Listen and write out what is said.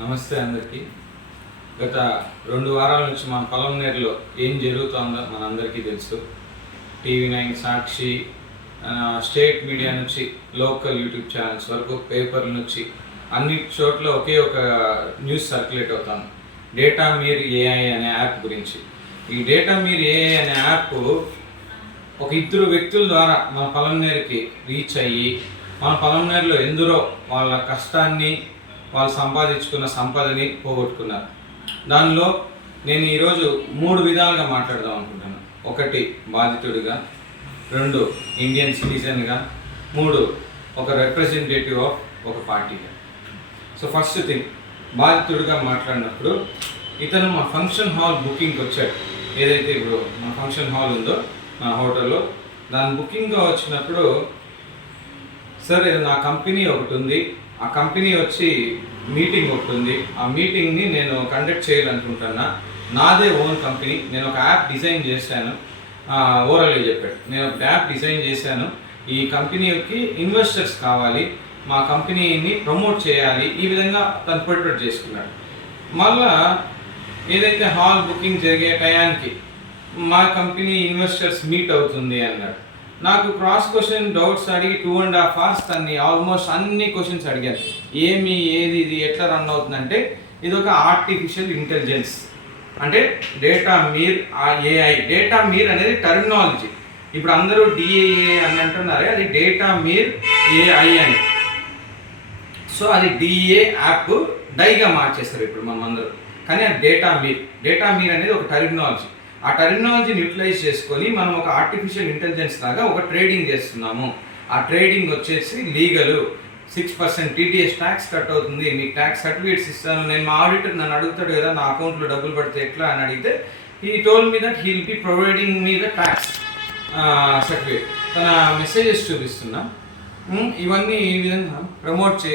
నమస్తే అందరికీ. గత రెండు వారాల నుంచి మన పొలంనేరులో ఏం జరుగుతుందో మనందరికీ తెలుసు. TV nine Sakshi state media నుంచి లోకల్ యూట్యూబ్ ఛానల్స్ వరకు పేపర్ల నుంచి అన్ని చోట్ల ఒకే ఒక న్యూస్ సర్క్యులేట్ అవుతాను డేటా మీర్ ఏఐ అనే యాప్ గురించి. ఈ డేటా మీర్ ఏఐ అనే యాప్ ఒక ఇద్దరు వ్యక్తుల ద్వారా మన పొలంనేరుకి రీచ్ అయ్యి మన పొలంనేరులో ఎందరో వాళ్ళ కష్టాన్ని వాళ్ళు సంపాదించుకున్న సంపదని పోగొట్టుకున్నారు. దానిలో నేను ఈరోజు మూడు విధాలుగా మాట్లాడదాం అనుకుంటున్నాను. ఒకటి బాధితుడిగా రెండు ఇండియన్ సిటిజన్గా మూడు ఒక రిప్రజెంటేటివ్ ఆఫ్ ఒక పార్టీగా. సో ఫస్ట్ థింగ్ బాధితుడిగా మాట్లాడినప్పుడు ఇతను మా ఫంక్షన్ హాల్ బుకింగ్కి వచ్చాడు. ఏదైతే ఇప్పుడు మా ఫంక్షన్ హాల్ ఉందో మా హోటల్లో దాని బుకింగ్గా వచ్చినప్పుడు సార్ ఇది నా కంపెనీ ఒకటి ఉంది. ఆ కంపెనీ వచ్చి మీటింగ్ ఒకటి ఉంది. ఆ మీటింగ్ని నేను కండక్ట్ చేయాలనుకుంటున్నా. నాదే ఓన్ కంపెనీ నేను ఒక యాప్ డిజైన్ చేశాను. ఓవరాల్గా చెప్పాడు నేను ఒక యాప్ డిజైన్ చేశాను. ఈ కంపెనీకి ఇన్వెస్టర్స్ కావాలి. మా కంపెనీని ప్రమోట్ చేయాలి. ఈ విధంగా తను పొడిపెట్ చేసుకున్నాడు. మళ్ళా ఏదైతే హాల్ బుకింగ్ జరిగే టయానికి మా కంపెనీ ఇన్వెస్టర్స్ మీట్ అవుతుంది అన్నాడు. నాకు క్రాస్ క్వశ్చన్ డౌట్స్ అడిగి టూ అండ్ హాఫ్ అవర్స్ తన్ని ఆల్మోస్ట్ అన్ని క్వశ్చన్స్ అడిగాను. ఏమి ఏది ఇది ఎట్లా రన్ అవుతుందంటే ఇది ఒక ఆర్టిఫిషియల్ ఇంటెలిజెన్స్ అంటే data Mir AI data Mir అనేది టర్మినాలజీ ఇప్పుడు అందరూ డిఏఏ అని అంటున్నారే అది డేటా మీర్ ఏఐ అని. సో అది డిఏ యాప్ డైగా మార్చేస్తారు ఇప్పుడు మనం అందరూ కానీ అది డేటా మీర్ డేటా మీర్ అనేది ఒక టర్మినాలజీ ఆ టర్మినాలజీని యూటిలైజ్ చేసుకొని మనం ఒక ఆర్టిఫిషియల్ ఇంటెలిజెన్స్ లాగా ఒక ట్రేడింగ్ చేస్తున్నాము. ఆ ట్రేడింగ్ వచ్చేసి legal. Six percent TTS tax cut అవుతుంది. మీకు ట్యాక్స్ సర్టిఫికేట్స్ ఇస్తాను. నేను మా ఆడిటర్ నన్ను అడుగుతాడు కదా నా అకౌంట్లో డబ్బులు పడితే ఎట్లా అని అడిగితే ఈ టోల్ మీద హీల్ బి ప్రొవైడింగ్ మీద ట్యాక్స్ సర్టిఫికేట్ తన మెసేజెస్ చూపిస్తున్నా. ఇవన్నీ ఈ విధంగా ప్రమోట్ చే